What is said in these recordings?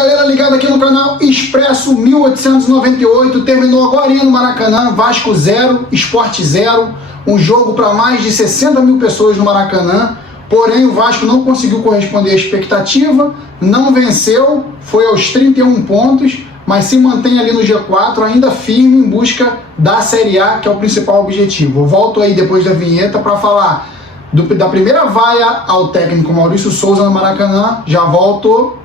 galera ligada aqui no canal Expresso 1898, terminou agora no Maracanã, Vasco 0, Sport 0, um jogo para mais de 60 mil pessoas no Maracanã, porém o Vasco não conseguiu corresponder à expectativa, não venceu, foi aos 31 pontos, mas se mantém ali no G4, ainda firme em busca da Série A, que é o principal objetivo. Eu volto aí depois da vinheta para falar da primeira vaia ao técnico Maurício Souza no Maracanã, já volto.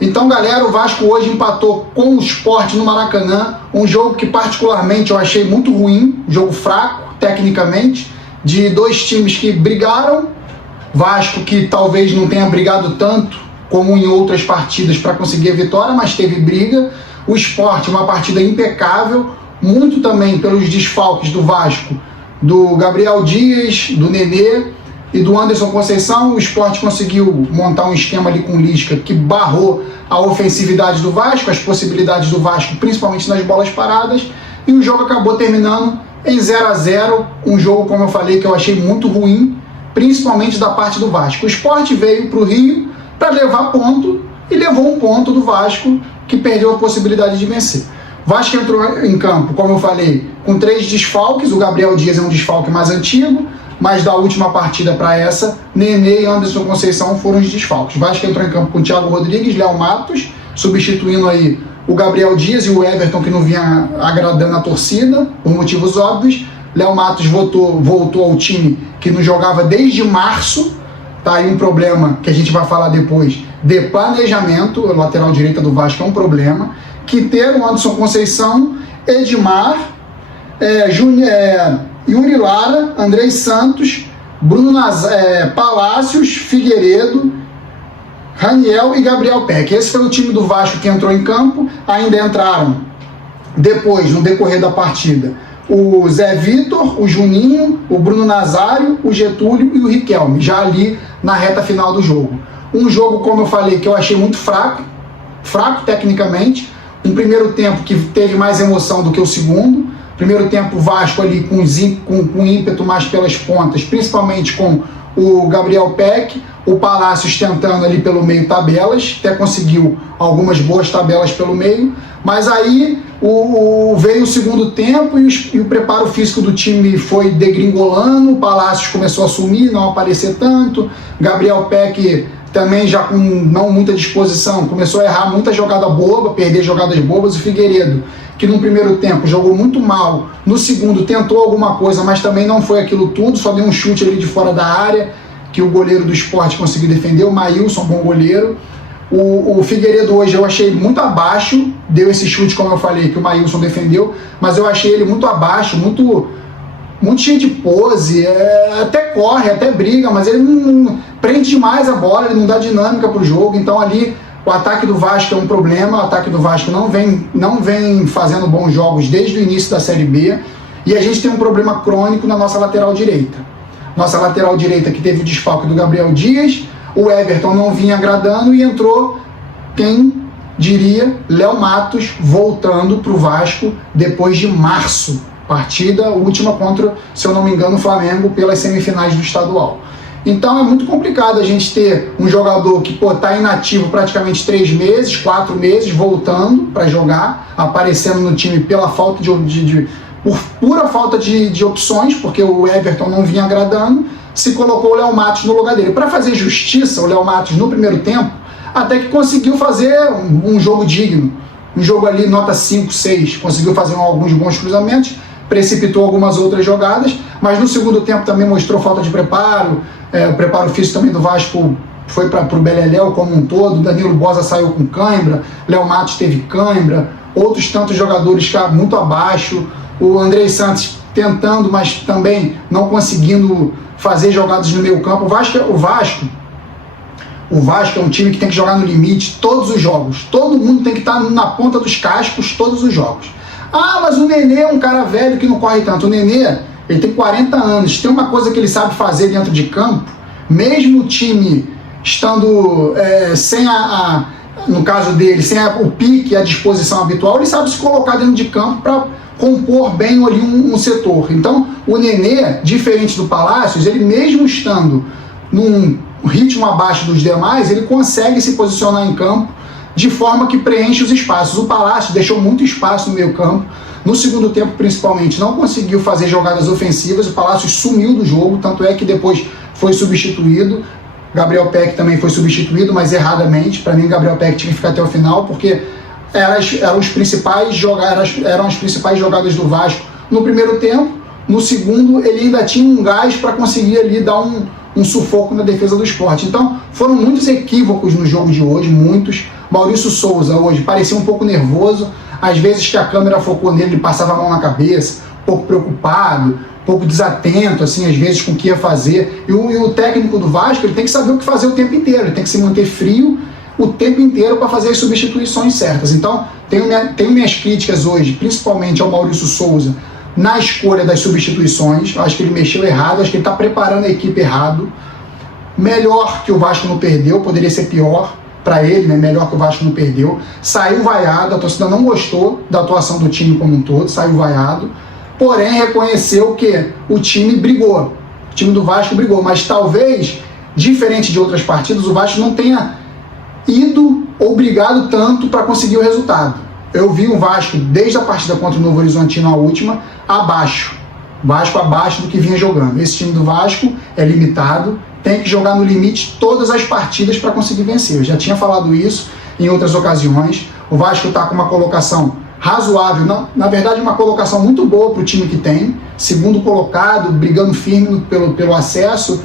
Então, galera, o Vasco hoje empatou com o Sport no Maracanã, um jogo que particularmente eu achei muito ruim, jogo fraco, tecnicamente, de dois times que brigaram, Vasco que talvez não tenha brigado tanto como em outras partidas para conseguir a vitória, mas teve briga, o Sport uma partida impecável, muito também pelos desfalques do Vasco, do Gabriel Dias, do Nenê e do Anderson Conceição. O Sport conseguiu montar um esquema ali com o Lisca que barrou a ofensividade do Vasco, as possibilidades do Vasco, principalmente nas bolas paradas, e o jogo acabou terminando em 0-0, um jogo, como eu falei, que eu achei muito ruim, principalmente da parte do Vasco. O Sport veio para o Rio para levar ponto e levou um ponto do Vasco, que perdeu a possibilidade de vencer. Vasco entrou em campo, como eu falei, com 3 desfalques, o Gabriel Dias é um desfalque mais antigo, mas da última partida para essa, Nenê e Anderson Conceição foram os desfalques. Vasco entrou em campo com Thiago Rodrigues, Léo Matos, substituindo aí o Gabriel Dias e o Everton, que não vinha agradando a torcida, por motivos óbvios. Léo Matos voltou ao time que não jogava desde março, tá aí um problema que a gente vai falar depois, de planejamento, a lateral direita do Vasco é um problema. Quinteiro, Anderson Conceição, Edmar, Yuri Lara, Andrei Santos, Bruno Palácios, Figueiredo, Raniel e Gabriel Peck. Esse foi o time do Vasco que entrou em campo. Ainda entraram depois, no decorrer da partida, o Zé Vitor, o Juninho, o Bruno Nazário, o Getúlio e o Riquelme, já ali na reta final do jogo. Um jogo, como eu falei, que eu achei muito fraco tecnicamente. Um primeiro tempo que teve mais emoção do que o segundo. Primeiro tempo, o Vasco ali com ímpeto mais pelas pontas, principalmente com o Gabriel Peck, o Palácios tentando ali pelo meio tabelas, até conseguiu algumas boas tabelas pelo meio, mas aí veio o segundo tempo e o preparo físico do time foi degringolando, o Palácios começou a sumir, não aparecer tanto, Gabriel Peck também já com não muita disposição, começou a errar muita jogada boba, perder jogadas bobas. O Figueiredo, que no primeiro tempo jogou muito mal, no segundo tentou alguma coisa, mas também não foi aquilo tudo, só deu um chute ali de fora da área, que o goleiro do Sport conseguiu defender, o Maílson, bom goleiro. O Figueiredo hoje eu achei muito abaixo, deu esse chute, como eu falei, que o Maílson defendeu, mas eu achei ele muito abaixo, muito cheio de pose, até corre, até briga, mas ele não prende demais a bola, ele não dá dinâmica para o jogo. Então ali o ataque do Vasco é um problema, o ataque do Vasco não vem fazendo bons jogos desde o início da Série B, e a gente tem um problema crônico na nossa lateral direita. Nossa lateral direita que teve o desfalque do Gabriel Dias, o Everton não vinha agradando e entrou, quem diria, Léo Matos voltando para o Vasco depois de março. Partida última contra, se eu não me engano, o Flamengo pelas semifinais do estadual. Então é muito complicado a gente ter um jogador que está inativo praticamente 3 meses, 4 meses, voltando para jogar, aparecendo no time pela falta por pura falta de opções, porque o Everton não vinha agradando, se colocou o Léo Matos no lugar dele. Para fazer justiça, o Léo Matos no primeiro tempo até que conseguiu fazer um jogo digno, um jogo ali nota 5, 6, conseguiu fazer alguns bons cruzamentos, precipitou algumas outras jogadas, mas no segundo tempo também mostrou falta de preparo. O preparo físico também do Vasco foi para o Beleléu como um todo. Danilo Bosa saiu com cãibra, Léo Matos teve cãibra, outros tantos jogadores muito abaixo, o Andrei Santos tentando, mas também não conseguindo fazer jogadas no meio campo. O Vasco é um time que tem que jogar no limite todos os jogos, todo mundo tem que estar na ponta dos cascos todos os jogos. Ah, mas o Nenê é um cara velho que não corre tanto. O Nenê, ele tem 40 anos. Tem uma coisa que ele sabe fazer dentro de campo, mesmo o time estando sem no caso dele, sem o pique e a disposição habitual, ele sabe se colocar dentro de campo para compor bem ali um setor. Então, o Nenê, diferente do Palácios, ele mesmo estando num ritmo abaixo dos demais, ele consegue se posicionar em campo de forma que preenche os espaços. O Palácios deixou muito espaço no meio campo, no segundo tempo principalmente não conseguiu fazer jogadas ofensivas, o Palácios sumiu do jogo, tanto é que depois foi substituído. Gabriel Peck também foi substituído, mas erradamente. Para mim, Gabriel Peck tinha que ficar até o final, porque eram as principais jogadas do Vasco no primeiro tempo. No segundo, ele ainda tinha um gás para conseguir ali dar um sufoco na defesa do Sport. Então, foram muitos equívocos no jogo de hoje, muitos. Maurício Souza hoje parecia um pouco nervoso, às vezes que a câmera focou nele, ele passava a mão na cabeça, um pouco preocupado, um pouco desatento, assim, às vezes com o que ia fazer. E o técnico do Vasco, ele tem que saber o que fazer o tempo inteiro, ele tem que se manter frio o tempo inteiro para fazer as substituições certas. Então, tenho minhas críticas hoje, principalmente ao Maurício Souza, na escolha das substituições. Acho que ele mexeu errado, acho que ele está preparando a equipe errado. Melhor que o Vasco não perdeu, poderia ser pior para ele, né? Melhor que o Vasco não perdeu. Saiu vaiado, a torcida não gostou da atuação do time como um todo, saiu vaiado. Porém, reconheceu que o time brigou, o time do Vasco brigou, mas talvez, diferente de outras partidas, o Vasco não tenha ido ou brigado tanto para conseguir o resultado. Eu vi o Vasco, desde a partida contra o Novo Horizontino, a última, abaixo. Vasco abaixo do que vinha jogando. Esse time do Vasco é limitado, tem que jogar no limite todas as partidas para conseguir vencer. Eu já tinha falado isso em outras ocasiões. O Vasco está com uma colocação razoável, não, na verdade uma colocação muito boa para o time que tem, segundo colocado, brigando firme pelo acesso,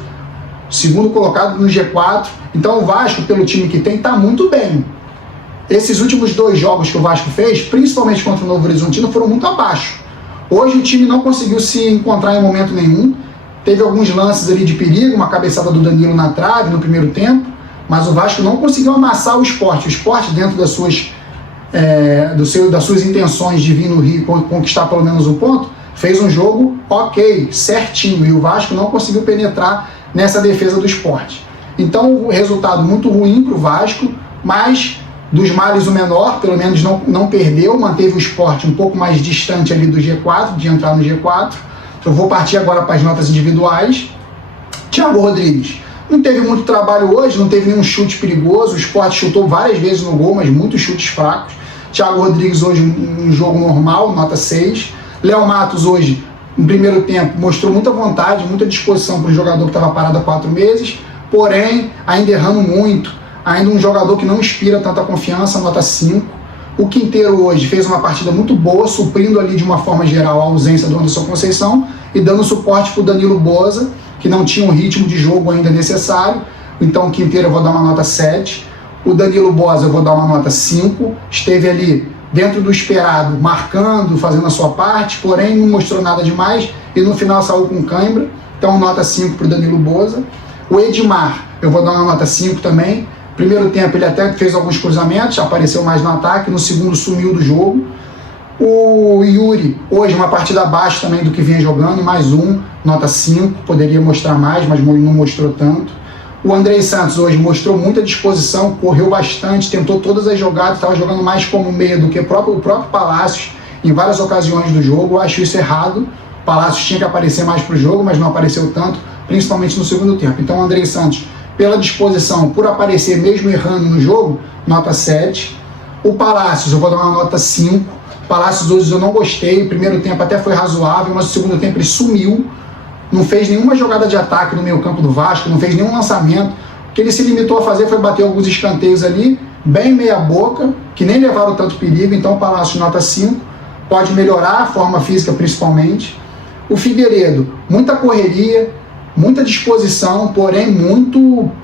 segundo colocado no G4. Então o Vasco, pelo time que tem, está muito bem. Esses últimos 2 jogos que o Vasco fez, principalmente contra o Novo Horizontino, foram muito abaixo. Hoje o time não conseguiu se encontrar em momento nenhum, teve alguns lances ali de perigo, uma cabeçada do Danilo na trave no primeiro tempo, mas o Vasco não conseguiu amassar o Sport. O Sport, dentro das suas intenções de vir no Rio conquistar pelo menos um ponto, fez um jogo ok, certinho, e o Vasco não conseguiu penetrar nessa defesa do Sport. Então, o resultado muito ruim para o Vasco, mas dos males o menor, pelo menos não perdeu, manteve o Sport um pouco mais distante ali do G4, de entrar no G4. Eu vou partir agora para as notas individuais. Thiago Rodrigues não teve muito trabalho hoje, não teve nenhum chute perigoso, o Sport chutou várias vezes no gol, mas muitos chutes fracos. Thiago Rodrigues hoje um jogo normal, nota 6. Léo Matos hoje, no primeiro tempo, mostrou muita vontade, muita disposição para um jogador que estava parado há 4 meses, porém, ainda errando muito, ainda um jogador que não inspira tanta confiança, nota 5. O Quinteiro hoje fez uma partida muito boa, suprindo ali de uma forma geral a ausência do Anderson Conceição e dando suporte para o Danilo Boza, que não tinha um ritmo de jogo ainda necessário. Então o Quinteiro eu vou dar uma nota 7. O Danilo Boza eu vou dar uma nota 5. Esteve ali dentro do esperado, marcando, fazendo a sua parte, porém não mostrou nada demais e no final saiu com cãibra. Então nota 5 para o Danilo Boza. O Edmar eu vou dar uma nota 5 também. Primeiro tempo ele até fez alguns cruzamentos, apareceu mais no ataque, no segundo sumiu do jogo. O Yuri, hoje uma partida abaixo também do que vinha jogando, mais um, nota 5, poderia mostrar mais, mas não mostrou tanto. O Andrei Santos hoje mostrou muita disposição, correu bastante, tentou todas as jogadas, estava jogando mais como meia do que o próprio Palácios em várias ocasiões do jogo. Eu acho isso errado. O Palácios tinha que aparecer mais para o jogo, mas não apareceu tanto, principalmente no segundo tempo. Então o Andrei Santos, pela disposição, por aparecer mesmo errando no jogo, nota 7. O Palácios eu vou dar uma nota 5. Palácios hoje eu não gostei, o primeiro tempo até foi razoável, mas o segundo tempo ele sumiu, não fez nenhuma jogada de ataque no meio campo do Vasco, não fez nenhum lançamento. O que ele se limitou a fazer foi bater alguns escanteios ali, bem meia boca, que nem levaram tanto perigo. Então o Palácios nota 5, pode melhorar a forma física principalmente. O Figueiredo, muita correria, muita disposição, porém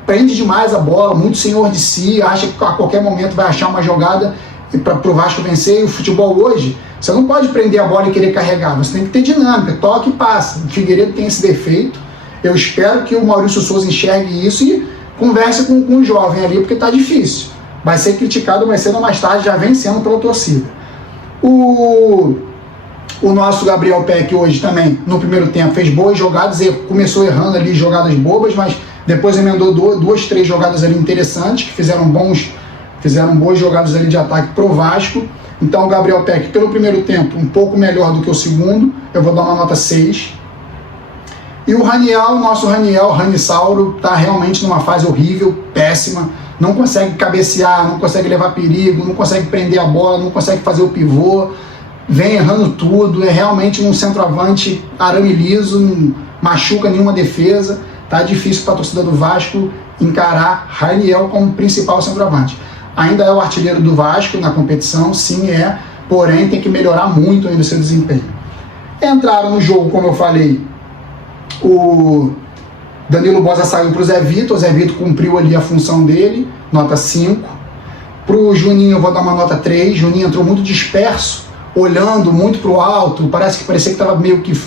prende demais a bola, muito senhor de si, acha que a qualquer momento vai achar uma jogada para o Vasco vencer. E o futebol hoje, você não pode prender a bola e querer carregar, você tem que ter dinâmica, toque e passa. O Figueiredo tem esse defeito, eu espero que o Maurício Souza enxergue isso e converse com o jovem ali, porque está difícil. Vai ser criticado mais cedo ou mais tarde, já vem sendo pela torcida. O nosso Gabriel Peck hoje também, no primeiro tempo, fez boas jogadas, começou errando ali jogadas bobas, mas Depois emendou duas, três jogadas ali interessantes, que fizeram boas jogadas ali de ataque pro Vasco. Então o Gabriel Peck, pelo primeiro tempo, um pouco melhor do que o segundo, eu vou dar uma nota 6. E o Raniel, nosso Raniel, Ranisauro, tá realmente numa fase horrível, péssima, não consegue cabecear, não consegue levar perigo, não consegue prender a bola, não consegue fazer o pivô, vem errando tudo, é realmente um centroavante arame liso, não machuca nenhuma defesa, tá difícil para a torcida do Vasco encarar Raniel como principal centroavante. Ainda é o artilheiro do Vasco na competição, sim é, porém tem que melhorar muito ainda o seu desempenho. Entraram no jogo, como eu falei, o Danilo Bosa saiu para o Zé Vitor, o Zé Vitor cumpriu ali a função dele, nota 5. Para o Juninho eu vou dar uma nota 3, Juninho entrou muito disperso, olhando muito para o alto, parecia que estava meio que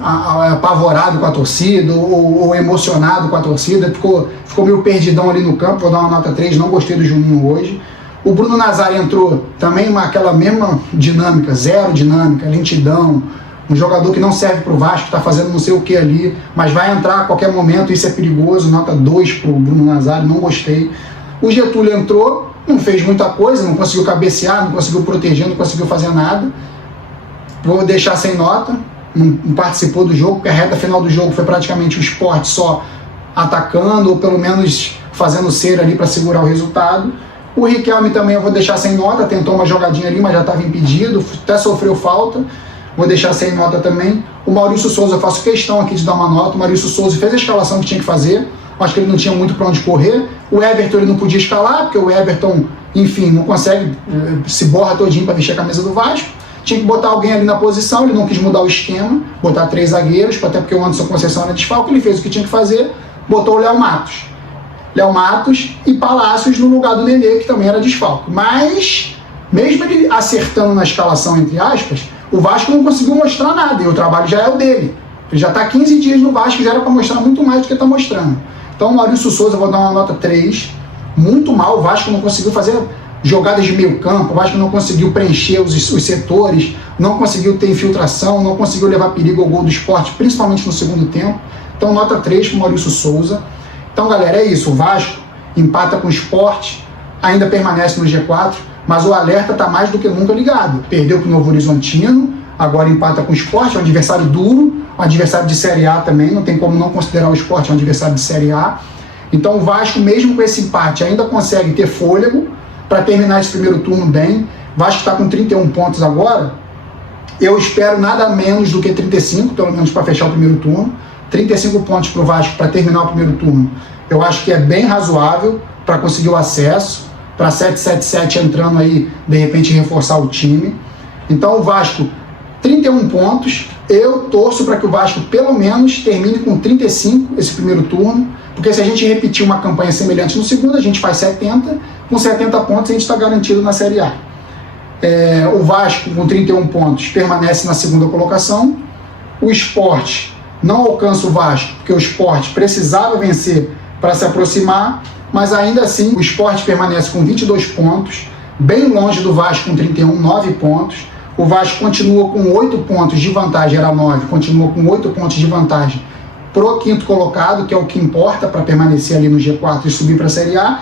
apavorado com a torcida ou emocionado com a torcida, ficou meio perdidão ali no campo, vou dar uma nota 3, não gostei do Juninho hoje. O Bruno Nazário entrou também aquela mesma dinâmica, zero dinâmica, lentidão, um jogador que não serve para o Vasco, está fazendo não sei o que ali, mas vai entrar a qualquer momento, isso é perigoso, nota 2 para o Bruno Nazário, não gostei. O Getúlio entrou, não fez muita coisa, não conseguiu cabecear, não conseguiu proteger, não conseguiu fazer nada, vou deixar sem nota, não participou do jogo, porque a reta final do jogo foi praticamente o Sport só atacando, ou pelo menos fazendo cera ali para segurar o resultado. O Riquelme também eu vou deixar sem nota, tentou uma jogadinha ali, mas já estava impedido, até sofreu falta, vou deixar sem nota também. O Maurício Souza, eu faço questão aqui de dar uma nota, o Maurício Souza fez a escalação que tinha que fazer, acho que ele não tinha muito para onde correr. O Everton ele não podia escalar, porque o Everton, enfim, não consegue, se borra todinho para vestir a camisa do Vasco. Tinha que botar alguém ali na posição, ele não quis mudar o esquema, botar 3 zagueiros, até porque o Anderson Conceição era desfalque, ele fez o que tinha que fazer, botou o Léo Matos. Léo Matos e Palácios no lugar do Nenê, que também era desfalque. Mas, mesmo ele acertando na escalação, entre aspas, o Vasco não conseguiu mostrar nada, e o trabalho já é o dele. Ele já está 15 dias no Vasco, já era para mostrar muito mais do que está mostrando. Então, o Maurício Souza, eu vou dar uma nota 3, muito mal, o Vasco não conseguiu fazer jogadas de meio campo, o Vasco não conseguiu preencher os setores, não conseguiu ter infiltração, não conseguiu levar perigo ao gol do Sport, principalmente no segundo tempo. Então, nota 3 para o Maurício Souza. Então, galera, é isso. O Vasco empata com o Sport, ainda permanece no G4, mas o alerta está mais do que nunca ligado. Perdeu para o Novo Horizontino, agora empata com o Sport, é um adversário duro, um adversário de Série A também, não tem como não considerar o Sport um adversário de Série A. Então, o Vasco, mesmo com esse empate, ainda consegue ter fôlego para terminar esse primeiro turno bem. O Vasco está com 31 pontos agora, eu espero nada menos do que 35, pelo menos para fechar o primeiro turno. 35 pontos para o Vasco para terminar o primeiro turno, eu acho que é bem razoável para conseguir o acesso, para 777 entrando aí, de repente reforçar o time. Então o Vasco, 31 pontos, eu torço para que o Vasco pelo menos termine com 35 esse primeiro turno, porque se a gente repetir uma campanha semelhante no segundo, a gente faz 70, com 70 pontos a gente está garantido na Série A. O Vasco com 31 pontos permanece na segunda colocação, o Sport não alcança o Vasco, porque o Sport precisava vencer para se aproximar, mas ainda assim o Sport permanece com 22 pontos, bem longe do Vasco com 31, 9 pontos. O Vasco continua com 8 pontos de vantagem, era 9, continua com 8 pontos de vantagem pro quinto colocado, que é o que importa para permanecer ali no G4 e subir para a Série A.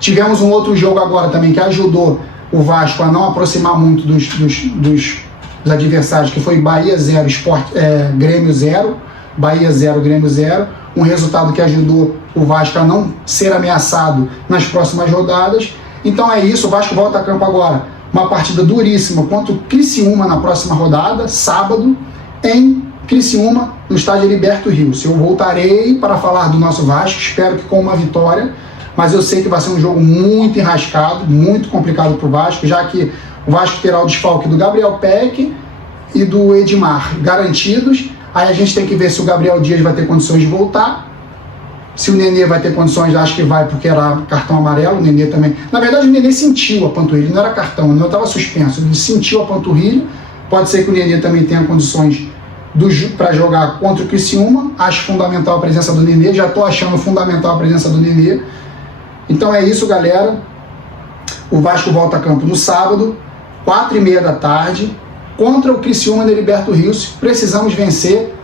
Tivemos um outro jogo agora também que ajudou o Vasco a não aproximar muito dos adversários, que foi Bahia 0, Grêmio 0, Bahia 0, Grêmio 0, um resultado que ajudou o Vasco a não ser ameaçado nas próximas rodadas. Então é isso, o Vasco volta a campo agora, uma partida duríssima contra o Criciúma na próxima rodada, sábado, em Criciúma, no estádio Heriberto Rios. Eu voltarei para falar do nosso Vasco, espero que com uma vitória, mas eu sei que vai ser um jogo muito enrascado, muito complicado para o Vasco, já que o Vasco terá o desfalque do Gabriel Peck e do Edmar garantidos. Aí a gente tem que ver se o Gabriel Dias vai ter condições de voltar, se o Nenê vai ter condições, acho que vai, porque era cartão amarelo, o Nenê também. Na verdade, o Nenê sentiu a panturrilha, não era cartão, o Nenê estava suspenso, ele sentiu a panturrilha, pode ser que o Nenê também tenha condições para jogar contra o Criciúma, acho fundamental a presença do Nenê, já estou achando fundamental a presença do Nenê. Então é isso, galera, o Vasco volta a campo no sábado, 4h30 da tarde, contra o Criciúma no Heriberto Rios. Precisamos vencer,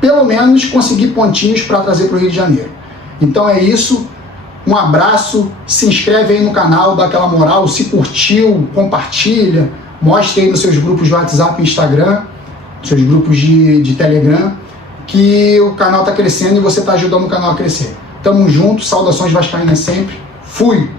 pelo menos conseguir pontinhos para trazer para o Rio de Janeiro. Então é isso, um abraço, se inscreve aí no canal, dá aquela moral, se curtiu, compartilha, mostre aí nos seus grupos de WhatsApp e Instagram, seus grupos de Telegram, que o canal está crescendo e você está ajudando o canal a crescer. Tamo junto, saudações vascaínas sempre, fui!